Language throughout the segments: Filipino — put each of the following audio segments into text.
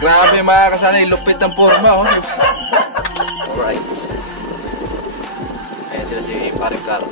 Grabe mga kasanay, lupit ng forma, oh. Alright. Ayan sila si Paring Car.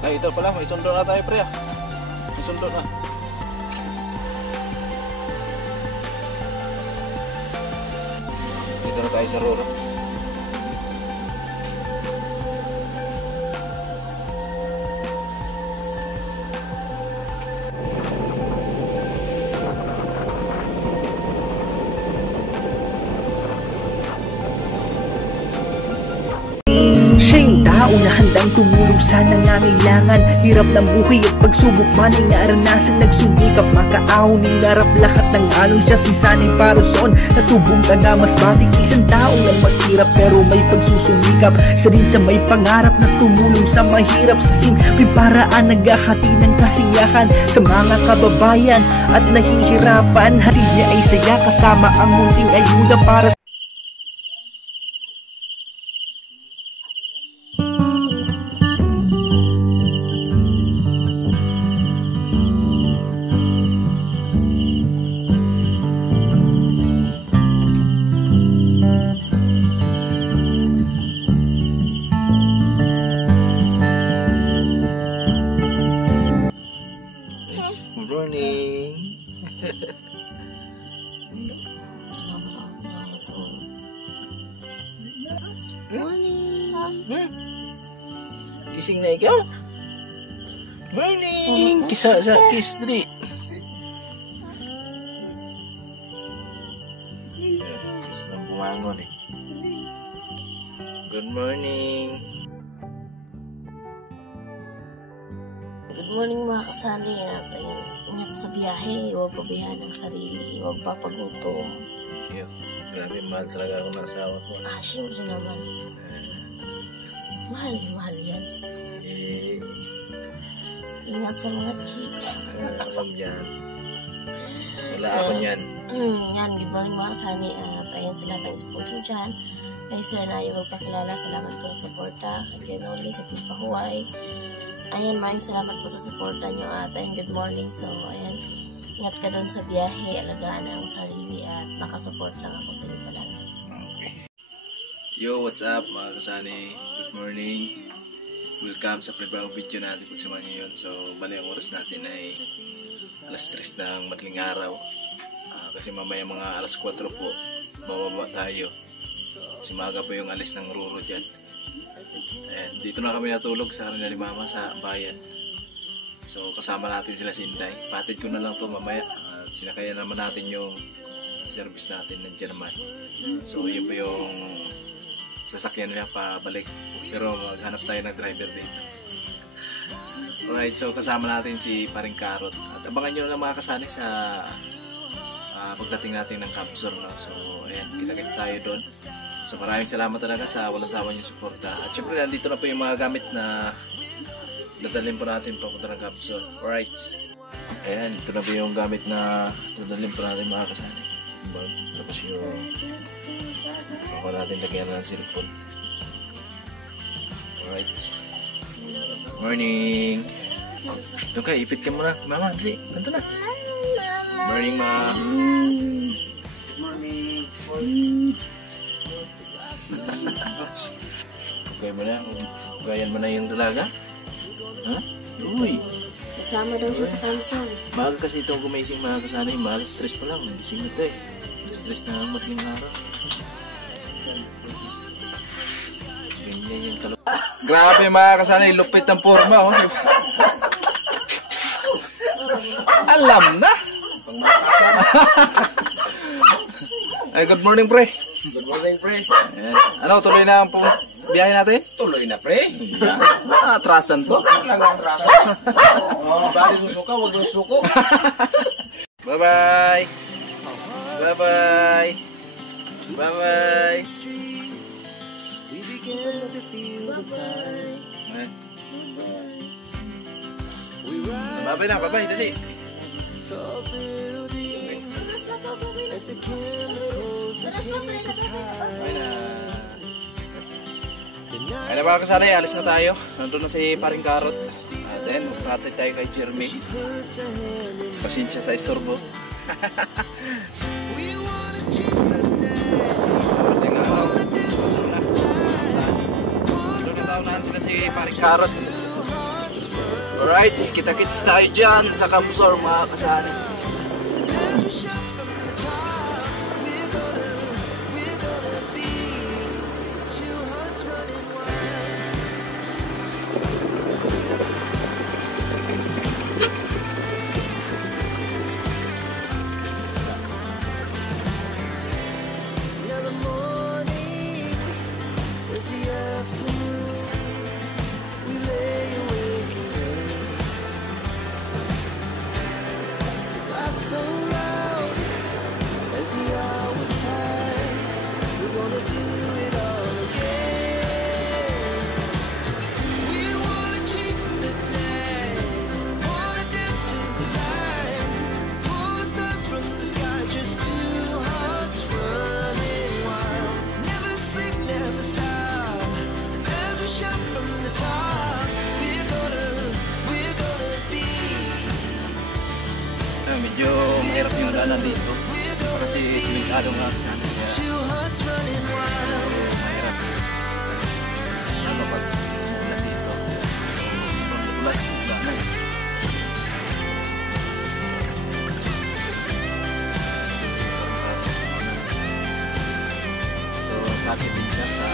Ay, ito pala, may sundo na tayo, pre. May sundo na. Dito na tayo sa Roro. Siya yung tao na handang tumulong sa nangangailangan. Hirap ng buhay at pagsubok man ay naranasan. Nagsumikap makaahon, hinarap lahat ng alon. Siya si sanay parason, natubong taga mas matik. Isang tao na maghirap pero may pagsusumikap. Isa din sa may pangarap na tumulong sa mahirap. Sa simpleng paraan naghahati ng kasiyahan sa mga kababayan at nahihirapan. Hatid niya ay saya kasama ang munting ayuda para Morning. Morning. Gising na ikaw? Morning. Kisa sa kiss dali. Gusto nang bumangon eh. Good morning. Good morning mga kasali. Ingat sa biyahe, huwag pabayaan ng sarili, huwag papagutom. Grabe, mahal talaga ako ng asawa ko. Siyempre naman. Mahal yan. Ingat sa mga chicks. Alam yan. Wala ako yan. Yan, good morning mga kasali. At ayan sila tayong sponsor dyan. Kay Sir na yung magpakilala. Salamat po sa suporta. Kay Noli sa Team Pahuay. Ayan, maraming salamat po sa suporta nyo at ayun, good morning. So, ayan, ingat ka doon sa biyahe, alagaan ang sarili at makasupport lang ako sa iyo palagi. Okay. Yo, what's up mga kasani? Good morning. Welcome sa panibagong video natin pag samahan ngayon. So, bali ang oras natin ay alas 3 ng madaling araw. Kasi mamaya mga alas 4 po, bababa tayo. Kasi maaga po yung alis ng Roro dyan. Ayan, dito na kami natulog sa kanila ni Mama sa bayan. So kasama natin sila si Inday. Patid ko na lang to mamaya. Sinakayan naman natin yung service natin nandiyan naman. So yun po yung sasakyan nila pabalik. Pero maghanap tayo ng driver dito. Alright, so kasama natin si Paring Karot. At abangan nyo lang mga kasani sa pagdating natin ng Capsule. No? So ayan, kita-kits tayo doon. So maraming salamat talaga sa walang sawa niyong suporta. At syempre nandito na po yung mga gamit na dadalhin po natin papunta ng Capsule. Alright. Ayan, ito na po yung gamit na dadalhin po natin mga kasani. Tapos yung ako natin lagyan na ng cellphone. Alright. Morning. Doon ka, ipit ka muna. Mama, dali. Ganto na. Morning, ma. Good morning. Okay mo na? Gayan mo na yung dalaga? Ha? Uy! Kasama daw siya sa Capsule. Mahal kasi itong gumising mga kasanay. Mahal, stress pa lang. Gising ito eh. Stress na madaling araw. Ganyan yung kalot. Grabe mga kasanay. Lupit ng forma. Oh. Alam na! Ay, good morning, pre. Good morning, pre. Ayan. Ano, tuloy na ang biyahe natin? Tuloy na, pre. Atrasan to. Lang ang traso. Bali susuka, wag ng suko. Bye-bye. Bye-bye. Bye-bye. Bye-bye na, bye-bye. Dali. Ayun na. Ayun na mga kasanay, alis na tayo. Nandun na si paring Karot. At then, magpatid tayo kay Jeremy. Pasensya sa istorbo. Naunahan sila si paring Karot. Alright, kita-kits tayo dyan sa Camsor mga kasani. Medyo mahirap yung daanan dito kasi simentado nga sa kaya mahirap lalo pag umulan dito, sobrang dulas yung daanan. So bakit din siya sa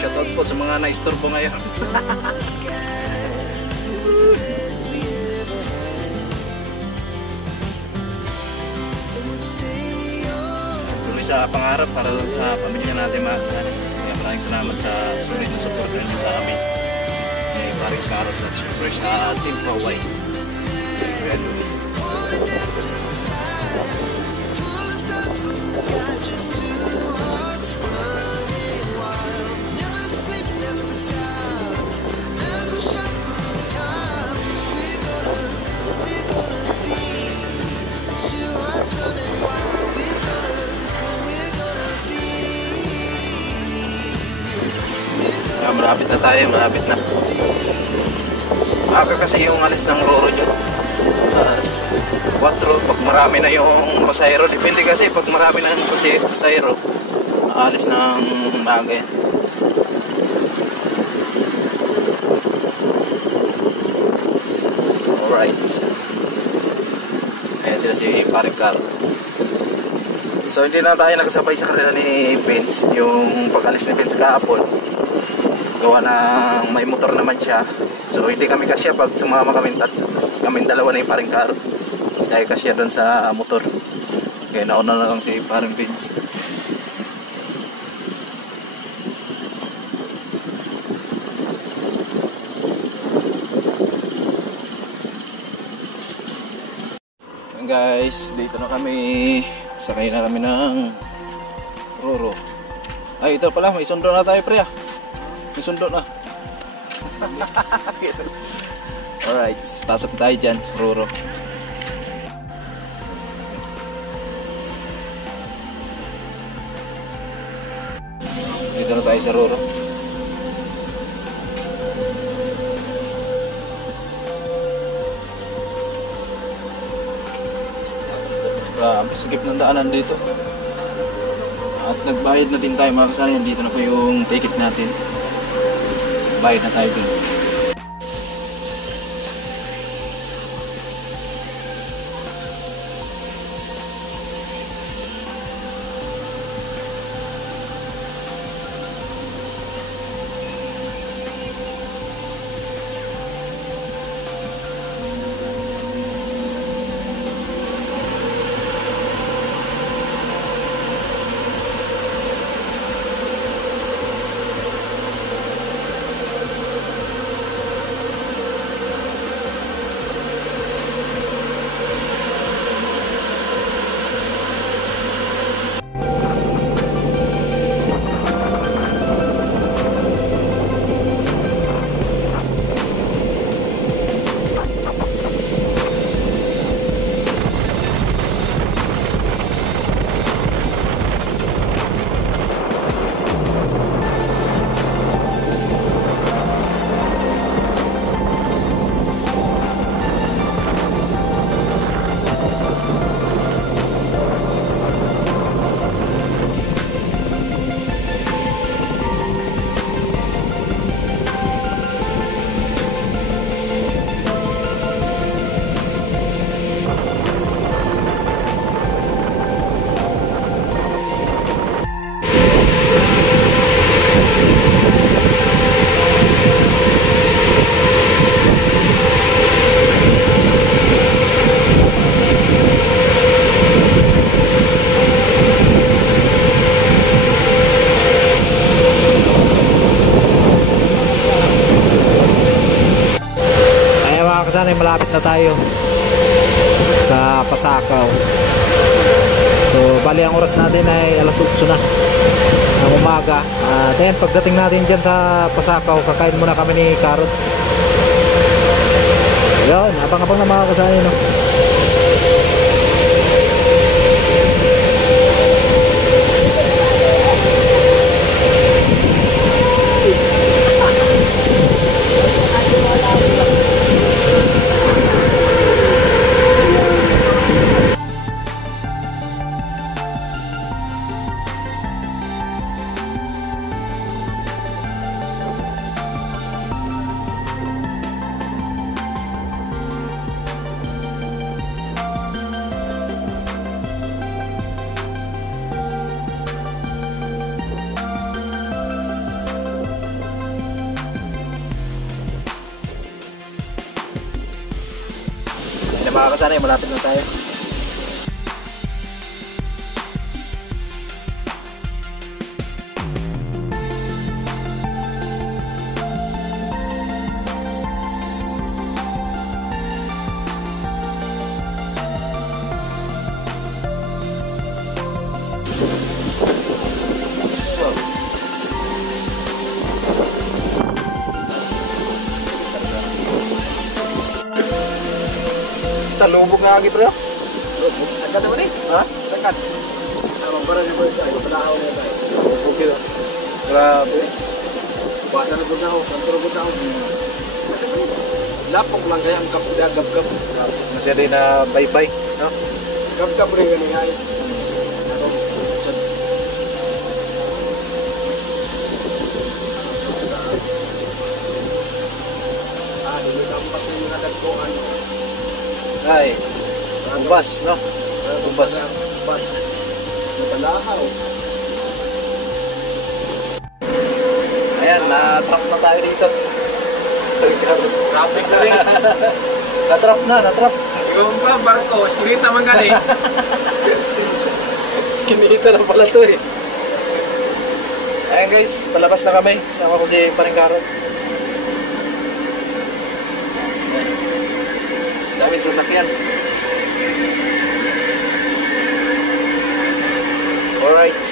shoutout po sa mga naistorbo ngayon. Tuloy sa pangarap para sa pamilya natin mga kasani. Kaya maraming salamat sa sulit na support nyo sa amin. Paring Karot at syempre sa Team Hawaii. Malapit na tayo, malapit na. Aga kasi yung alis ng Roro nyo. 4 pag marami na yung pasahero. Depende kasi pag marami na yung pasahero, alis ng umaga yan. Alright. Ayan sila si paring Karot. So hindi na tayo nagkasabay sa kanila ni Vince. Yung pag-alis ni Vince kahapon, gawa na may motor naman siya. So hindi kami kasya pag sumama kami dalawa na yung paring Karot. Dahil kasya doon sa motor. Kaya nauna na lang si paring Vince. Guys, dito na kami. Sakay na kami ng Roro. Ay, ito pala, may sundo na tayo, pre. May sundo na. Alright, pasok tayo dyan sa Roro. Dito na tayo sa Roro. Grabe, sigip ng daanan dito. At nagbayad na din tayo mga kasali. Dito na po yung ticket natin. Bayad na tayo din. kasanay, malapit na tayo sa Pasakaw. So bali ang oras natin ay alas 8 na ng umaga. Then pagdating natin dyan sa Pasakaw, kakain muna kami ni Karot. Yun, abang-abang na mga kasanay, no? Mga kasanay, malapit na tayo. Talubog nga agi, bro. Sakat naman eh. Ha? Sakat. Amang para ni Boy ay palahaw na tayo. Okay. Grabe. Basa na gud na ako, kontrol na ako. Lapok lang kaya ang kapida gab-gab. Masya rin na bye-bye, no? Gab-gab rin gani ay. Dili ka pati na dagkoan. Ay, ubas, no? Ubas. Bas. Napalahaw. Ayan, na-trap na tayo dito. Traffic na rin. Na-trap na, na-trap. Yung pa, barko, skinita man gani. Skinita na pala to eh. Ayan guys, palabas na kami. Sama ko si Paring Karot. Daming sasakyan. Alright.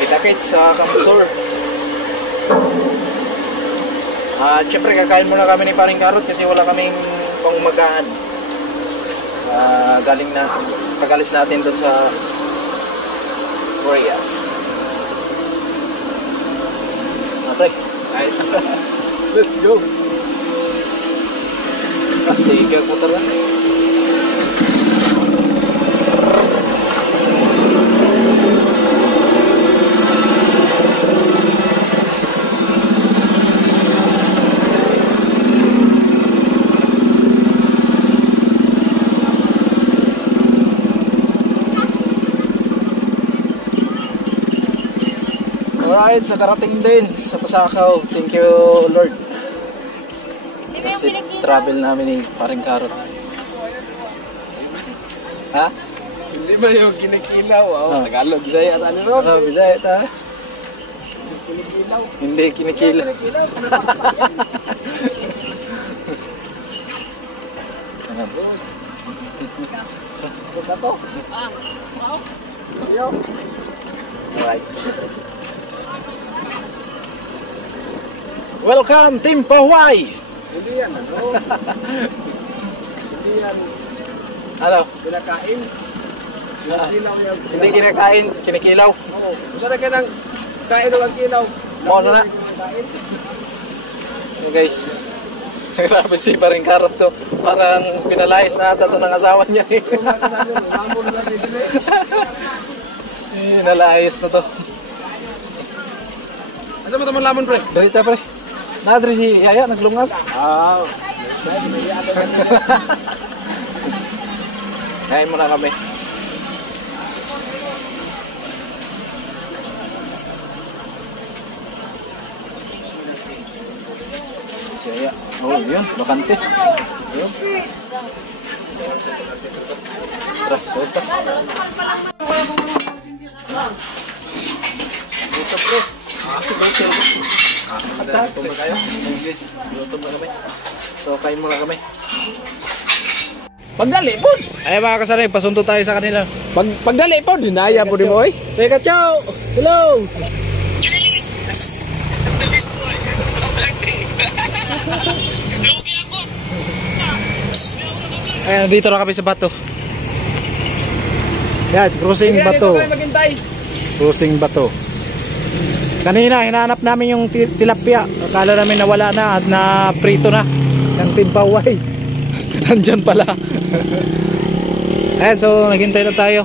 Kita-kits sa Kamusur. Siyempre kakain muna kami ni Paring Karot kasi wala kaming pangmagaan. Galing na, kagalis natin doon sa Koreas. Pre. Nice. Let's go. Pasti kayak putaran. Alright, sa karating din sa Pasakaw. Thank you, Lord. Kasi travel namin ni Paring Karot. Ha? Hindi ba yung kinikilaw? Tagalog, Bisaya at ano ron? Bisaya ta. Kinikilaw. Hindi kinikila. Kinikilaw. Punta to? Alright. Welcome, Team Pahuay! Hindi yan, ano? Hindi yan. Ano? Kinakain. Kinikilaw yan. Hindi kinakain, kinikilaw. Oo. Gusto na ka ng kain o ang kilaw. Mo na na. Kain. So guys, grabe si Paring Karot to. Parang pinalayas na ata to ng asawa niya eh. Namon na rin sila eh. Pinalayas na to. Asa mo naman lamon, pre? Dito pre. Nadri si Yaya, naglungat. Ah. Dahil may iyan na Kain muna kami. Si Yaya. Oh, yun. Bakante. Yun. Tara, suot pa. Usap pre. Basil. Gutom na kayo? English. Gutom na kami. So, kain muna kami. Pagdali po. Ay mga kasanay, pasunto tayo sa kanila. Pagdali po, dinaya po di mo eh. Teka, chow! Hello! Ayan, dito na kami sa bato. Yan, crossing bato. Crossing bato. Kanina, hinahanap namin yung tilapia. Akala namin nawala na at na prito na. Yung timpaway. Nandyan pala. Ayan, so naghintay na tayo.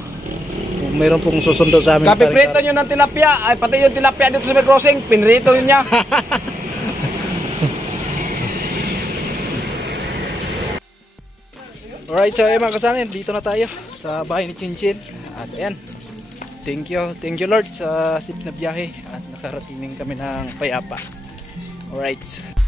Mayroon pong susundo sa amin. Kapiprito nyo ng tilapia. Ay, pati yung tilapia dito sa may crossing, pinrito yun niya. Alright, so mga kasanin, dito na tayo sa bahay ni Chinchin. At ayan, thank you Lord sa safe na biyahe. At nakarating kami ng payapa. Alright.